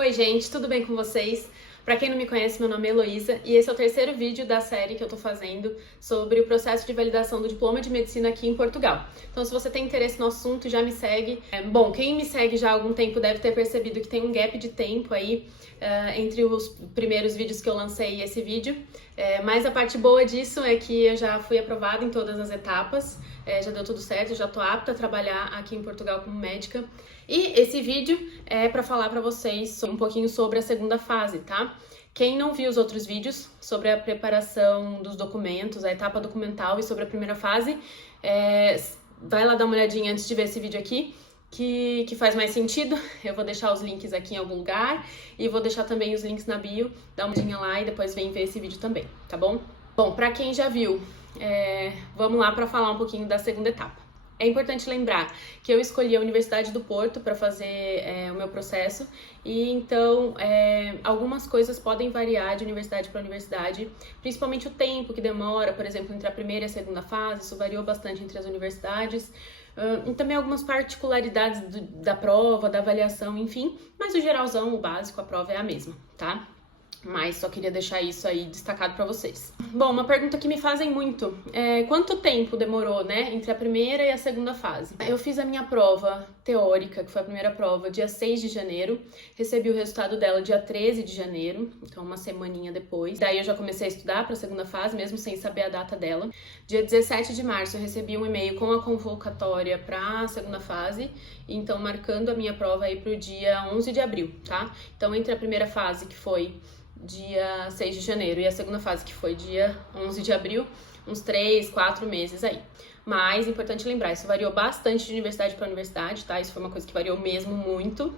Oi gente, tudo bem com vocês? Pra quem não me conhece, meu nome é Heloísa e esse é o terceiro vídeo da série que eu tô fazendo sobre o processo de validação do diploma de medicina aqui em Portugal. Então, se você tem interesse no assunto, já me segue. Bom, quem me segue já há algum tempo deve ter percebido que tem um gap de tempo aí entre os primeiros vídeos que eu lancei e esse vídeo. Mas a parte boa disso é que eu já fui aprovada em todas as etapas, já deu tudo certo, eu já tô apta a trabalhar aqui em Portugal como médica. E esse vídeo é para falar para vocês um pouquinho sobre a segunda fase, tá? Quem não viu os outros vídeos sobre a preparação dos documentos, a etapa documental e sobre a primeira fase, vai lá dar uma olhadinha antes de ver esse vídeo aqui, que faz mais sentido. Eu vou deixar os links aqui em algum lugar e vou deixar também os links na bio, dá uma olhadinha lá e depois vem ver esse vídeo também, tá bom? Bom, para quem já viu, vamos lá para falar um pouquinho da segunda etapa. É importante lembrar que eu escolhi a Universidade do Porto para fazer o meu processo e então algumas coisas podem variar de universidade para universidade, principalmente o tempo que demora, por exemplo, entre a primeira e a segunda fase, isso variou bastante entre as universidades. E também algumas particularidades da prova, da avaliação, enfim, mas o geralzão, o básico, a prova é a mesma, tá? Mas só queria deixar isso aí destacado pra vocês. Bom, uma pergunta que me fazem muito é quanto tempo demorou, né, entre a primeira e a segunda fase? Eu fiz a minha prova teórica, que foi a primeira prova, dia 6 de janeiro, recebi o resultado dela dia 13 de janeiro, então uma semaninha depois. Daí eu já comecei a estudar pra segunda fase, mesmo sem saber a data dela. Dia 17 de março eu recebi um e-mail com a convocatória pra segunda fase, então marcando a minha prova aí pro dia 11 de abril, tá? Então entre a primeira fase, que foi dia 6 de janeiro, e a segunda fase, que foi dia 11 de abril, uns 3, 4 meses aí. Mas, importante lembrar, isso variou bastante de universidade para universidade, tá? Isso foi uma coisa que variou mesmo muito.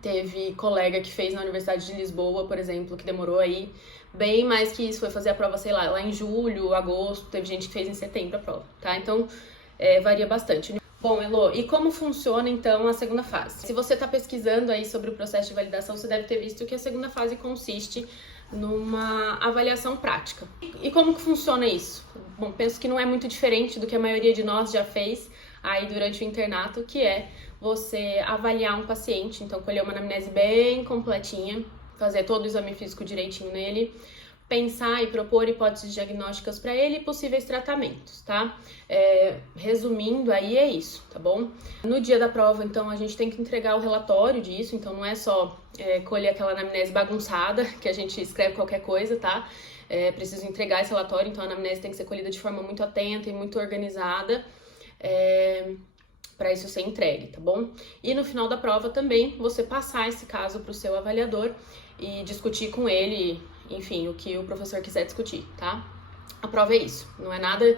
Teve colega que fez na Universidade de Lisboa, por exemplo, que demorou aí bem mais que isso, foi fazer a prova, sei lá em julho, agosto, teve gente que fez em setembro a prova, tá? Então, varia bastante. Bom, Elo, e como funciona então a segunda fase? Se você está pesquisando aí sobre o processo de validação, você deve ter visto que a segunda fase consiste numa avaliação prática. E como que funciona isso? Bom, penso que não é muito diferente do que a maioria de nós já fez aí durante o internato, que é você avaliar um paciente, então colher uma anamnese bem completinha, fazer todo o exame físico direitinho nele, pensar e propor hipóteses diagnósticas para ele e possíveis tratamentos, tá? Resumindo, aí é isso, tá bom? No dia da prova, então, a gente tem que entregar o relatório disso, então não é só colher aquela anamnese bagunçada, que a gente escreve qualquer coisa, tá? Preciso entregar esse relatório, então a anamnese tem que ser colhida de forma muito atenta e muito organizada, para isso ser entregue, tá bom? E no final da prova também, você passar esse caso para o seu avaliador e discutir com ele, enfim, o que o professor quiser discutir, tá? A prova é isso, não é nada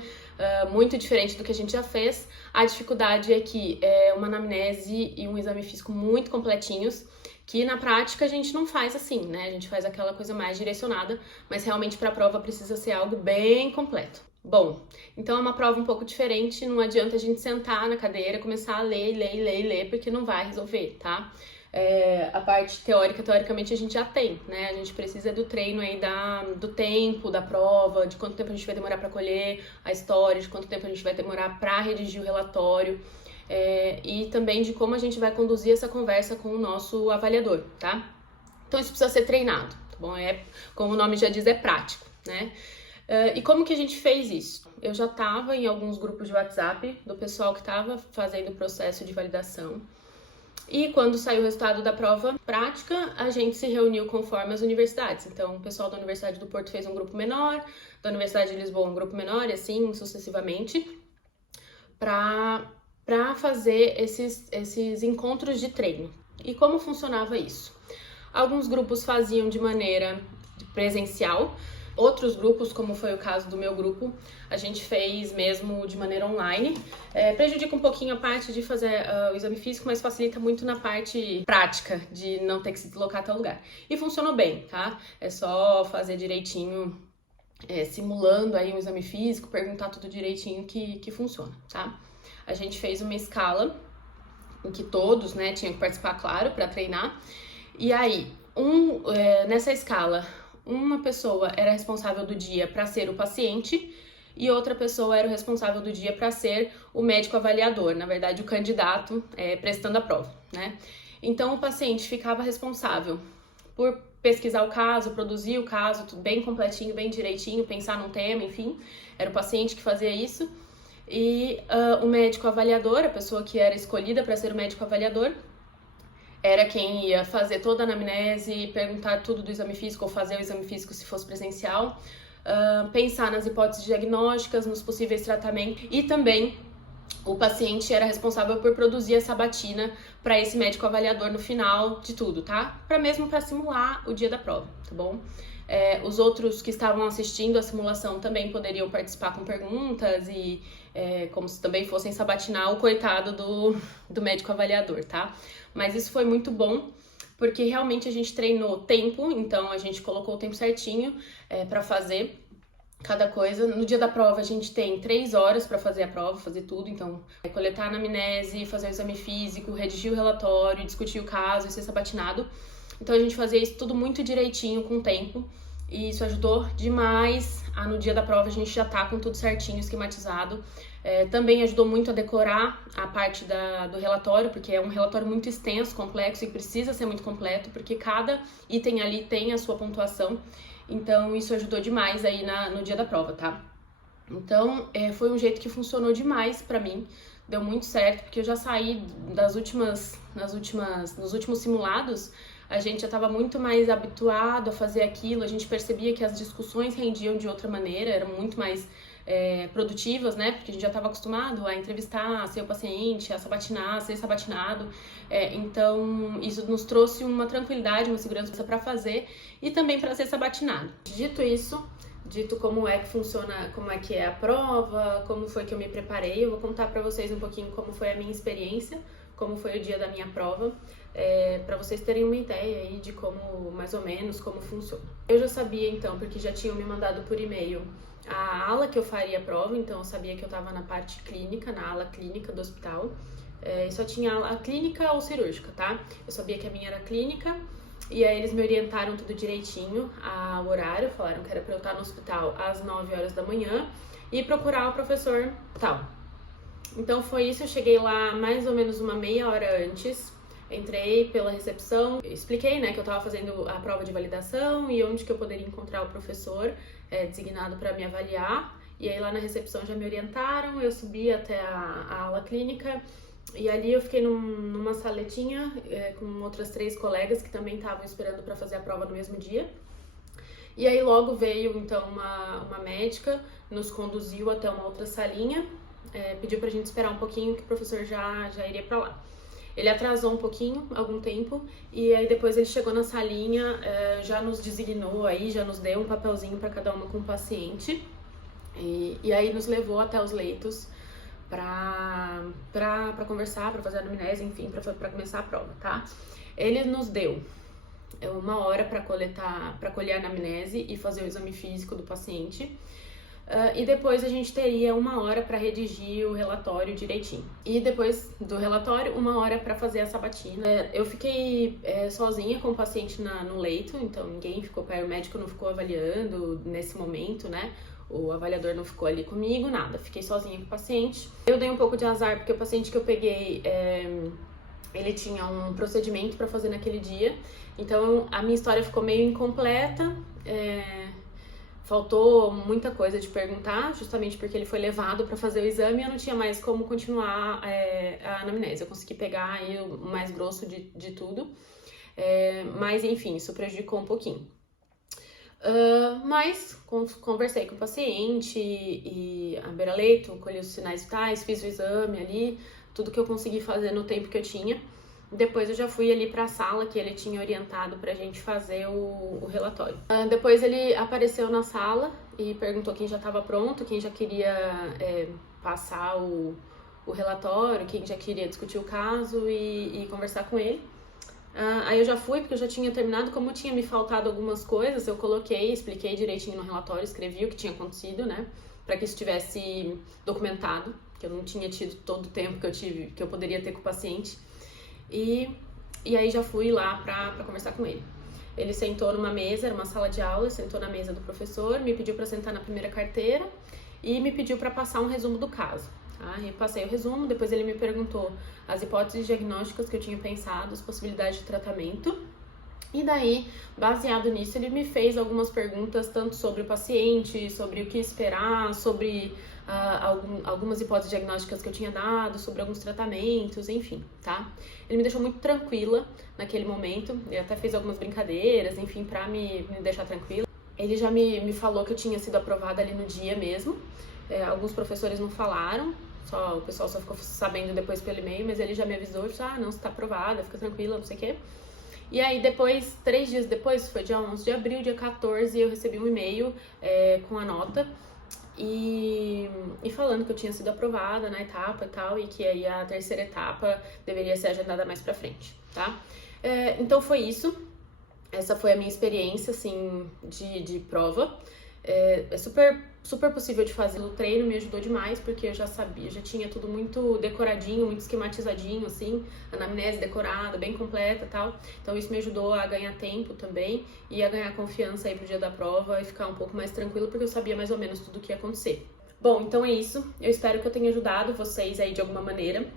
muito diferente do que a gente já fez. A dificuldade é que é uma anamnese e um exame físico muito completinhos, que na prática a gente não faz assim, né? A gente faz aquela coisa mais direcionada, mas realmente para a prova precisa ser algo bem completo. Bom, então é uma prova um pouco diferente, não adianta a gente sentar na cadeira, começar a ler, porque não vai resolver, tá? A parte teórica, teoricamente a gente já tem, né? A gente precisa do treino aí do tempo da prova, de quanto tempo a gente vai demorar para colher a história, de quanto tempo a gente vai demorar para redigir o relatório, e também de como a gente vai conduzir essa conversa com o nosso avaliador, tá? Então isso precisa ser treinado, tá bom? Como o nome já diz, é prático, né? E como que a gente fez isso? Eu já estava em alguns grupos de WhatsApp do pessoal que estava fazendo o processo de validação. E quando saiu o resultado da prova prática, a gente se reuniu conforme as universidades. Então, o pessoal da Universidade do Porto fez um grupo menor, da Universidade de Lisboa um grupo menor, e assim sucessivamente, para fazer esses encontros de treino. E como funcionava isso? Alguns grupos faziam de maneira presencial, outros grupos, como foi o caso do meu grupo, a gente fez mesmo de maneira online. Prejudica um pouquinho a parte de fazer o exame físico, mas facilita muito na parte prática, de não ter que se deslocar até o lugar. E funcionou bem, tá? É só fazer direitinho, simulando aí um exame físico, perguntar tudo direitinho que funciona, tá? A gente fez uma escala em que todos, né, tinham que participar, claro, para treinar. E aí, nessa escala, uma pessoa era responsável do dia para ser o paciente e outra pessoa era o responsável do dia para ser o médico avaliador, na verdade o candidato prestando a prova, né? Então o paciente ficava responsável por pesquisar o caso, produzir o caso, tudo bem completinho, bem direitinho, pensar num tema, enfim, era o paciente que fazia isso. E o médico avaliador, a pessoa que era escolhida para ser o médico avaliador, era quem ia fazer toda a anamnese, perguntar tudo do exame físico ou fazer o exame físico se fosse presencial, pensar nas hipóteses diagnósticas, nos possíveis tratamentos, e também o paciente era responsável por produzir a sabatina para esse médico avaliador no final de tudo, tá? Mesmo para simular o dia da prova, tá bom? Os outros que estavam assistindo a simulação também poderiam participar com perguntas e como se também fossem sabatinar o coitado do médico avaliador, tá? Mas isso foi muito bom, porque realmente a gente treinou tempo, então a gente colocou o tempo certinho para fazer cada coisa. No dia da prova a gente tem 3 horas para fazer a prova, fazer tudo, então coletar a anamnese, fazer o exame físico, redigir o relatório, discutir o caso e ser sabatinado. Então a gente fazia isso tudo muito direitinho, com tempo, e isso ajudou demais no dia da prova a gente já tá com tudo certinho, esquematizado. Também ajudou muito a decorar a parte do relatório, porque é um relatório muito extenso, complexo e precisa ser muito completo, porque cada item ali tem a sua pontuação. Então isso ajudou demais aí no dia da prova, tá? Então foi um jeito que funcionou demais pra mim, deu muito certo, porque eu já saí nos últimos simulados, a gente já estava muito mais habituado a fazer aquilo, a gente percebia que as discussões rendiam de outra maneira, eram muito mais produtivas, né? Porque a gente já estava acostumado a entrevistar, a ser o paciente, a sabatinar, a ser sabatinado. Então, isso nos trouxe uma tranquilidade, uma segurança para fazer e também para ser sabatinado. Dito isso, dito como é que funciona, como é que é a prova, como foi que eu me preparei, eu vou contar para vocês um pouquinho como foi a minha experiência, como foi o dia da minha prova, para vocês terem uma ideia aí de como, mais ou menos, como funciona. Eu já sabia então, porque já tinham me mandado por e-mail a ala que eu faria a prova, então eu sabia que eu estava na parte clínica, na ala clínica do hospital, e só tinha a clínica ou cirúrgica, tá? Eu sabia que a minha era clínica, e aí eles me orientaram tudo direitinho, o horário, falaram que era para eu estar no hospital às 9 horas da manhã e procurar o professor tal. Então foi isso, eu cheguei lá mais ou menos uma meia hora antes, entrei pela recepção, expliquei, né, que eu estava fazendo a prova de validação e onde que eu poderia encontrar o professor designado para me avaliar. E aí lá na recepção já me orientaram, eu subi até a ala clínica e ali eu fiquei numa saletinha com outras 3 colegas que também estavam esperando para fazer a prova no mesmo dia. E aí logo veio então uma médica, nos conduziu até uma outra salinha, pediu pra gente esperar um pouquinho que o professor já iria para lá. Ele atrasou um pouquinho, algum tempo, e aí depois ele chegou na salinha, já nos designou aí, já nos deu um papelzinho para cada uma com o paciente, e aí nos levou até os leitos pra conversar, pra fazer a anamnese, enfim, pra começar a prova, tá? Ele nos deu 1 hora para colher a anamnese e fazer o exame físico do paciente. E depois a gente teria 1 hora para redigir o relatório direitinho. E depois do relatório, 1 hora para fazer a sabatina. Eu fiquei sozinha com o paciente no leito, então ninguém ficou perto, o médico não ficou avaliando nesse momento, né? O avaliador não ficou ali comigo, nada. Fiquei sozinha com o paciente. Eu dei um pouco de azar, porque o paciente que eu peguei, ele tinha um procedimento para fazer naquele dia. Então a minha história ficou meio incompleta. Faltou muita coisa de perguntar, justamente porque ele foi levado para fazer o exame e eu não tinha mais como continuar a anamnese. Eu consegui pegar aí o mais grosso de tudo, mas enfim, isso prejudicou um pouquinho. Mas conversei com o paciente e à beira-leito, colhi os sinais vitais, fiz o exame ali, tudo que eu consegui fazer no tempo que eu tinha. Depois eu já fui ali para a sala que ele tinha orientado pra gente fazer o relatório. Depois ele apareceu na sala e perguntou quem já estava pronto, quem já queria passar o relatório, quem já queria discutir o caso e conversar com ele. Aí eu já fui, porque eu já tinha terminado. Como tinha me faltado algumas coisas, eu expliquei direitinho no relatório, escrevi o que tinha acontecido, né? Para que isso estivesse documentado, que eu não tinha tido todo o tempo que eu poderia ter com o paciente. E aí já fui lá pra conversar com ele. Ele sentou numa mesa, era uma sala de aula, sentou na mesa do professor, me pediu para sentar na primeira carteira e me pediu para passar um resumo do caso. tá? E passei o resumo, depois ele me perguntou as hipóteses diagnósticas que eu tinha pensado, as possibilidades de tratamento. E daí, baseado nisso, ele me fez algumas perguntas, tanto sobre o paciente, sobre o que esperar, sobre algumas hipóteses diagnósticas que eu tinha dado, sobre alguns tratamentos, enfim, tá? Ele me deixou muito tranquila naquele momento, ele até fez algumas brincadeiras, enfim, pra me deixar tranquila. Ele já me falou que eu tinha sido aprovada ali no dia mesmo, alguns professores não falaram, só o pessoal só ficou sabendo depois pelo e-mail, mas ele já me avisou, disse, não, você tá aprovada, fica tranquila, não sei o quê. E aí depois, 3 dias depois, foi dia 11 de abril, dia 14, eu recebi um e-mail com a nota e falando que eu tinha sido aprovada na etapa e tal, e que aí a terceira etapa deveria ser agendada mais pra frente, tá? Então foi isso, essa foi a minha experiência, assim, de prova. É super possível de fazer. O treino me ajudou demais, porque eu já sabia, já tinha tudo muito decoradinho, muito esquematizadinho, assim, anamnese decorada, bem completa e tal. Então isso me ajudou a ganhar tempo também e a ganhar confiança aí pro dia da prova e ficar um pouco mais tranquilo, porque eu sabia mais ou menos tudo o que ia acontecer. Bom, então é isso. Eu espero que eu tenha ajudado vocês aí de alguma maneira.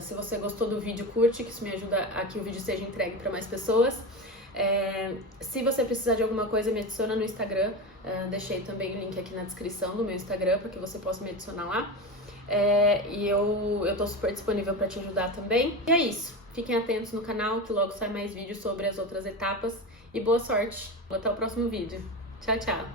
Se você gostou do vídeo, curte, que isso me ajuda a que o vídeo seja entregue para mais pessoas. Se você precisar de alguma coisa, me adiciona no Instagram. Deixei também o link aqui na descrição do meu Instagram para que você possa me adicionar lá. E eu tô super disponível para te ajudar também. E é isso. Fiquem atentos no canal que logo sai mais vídeos sobre as outras etapas. E boa sorte. Até o próximo vídeo. Tchau, tchau.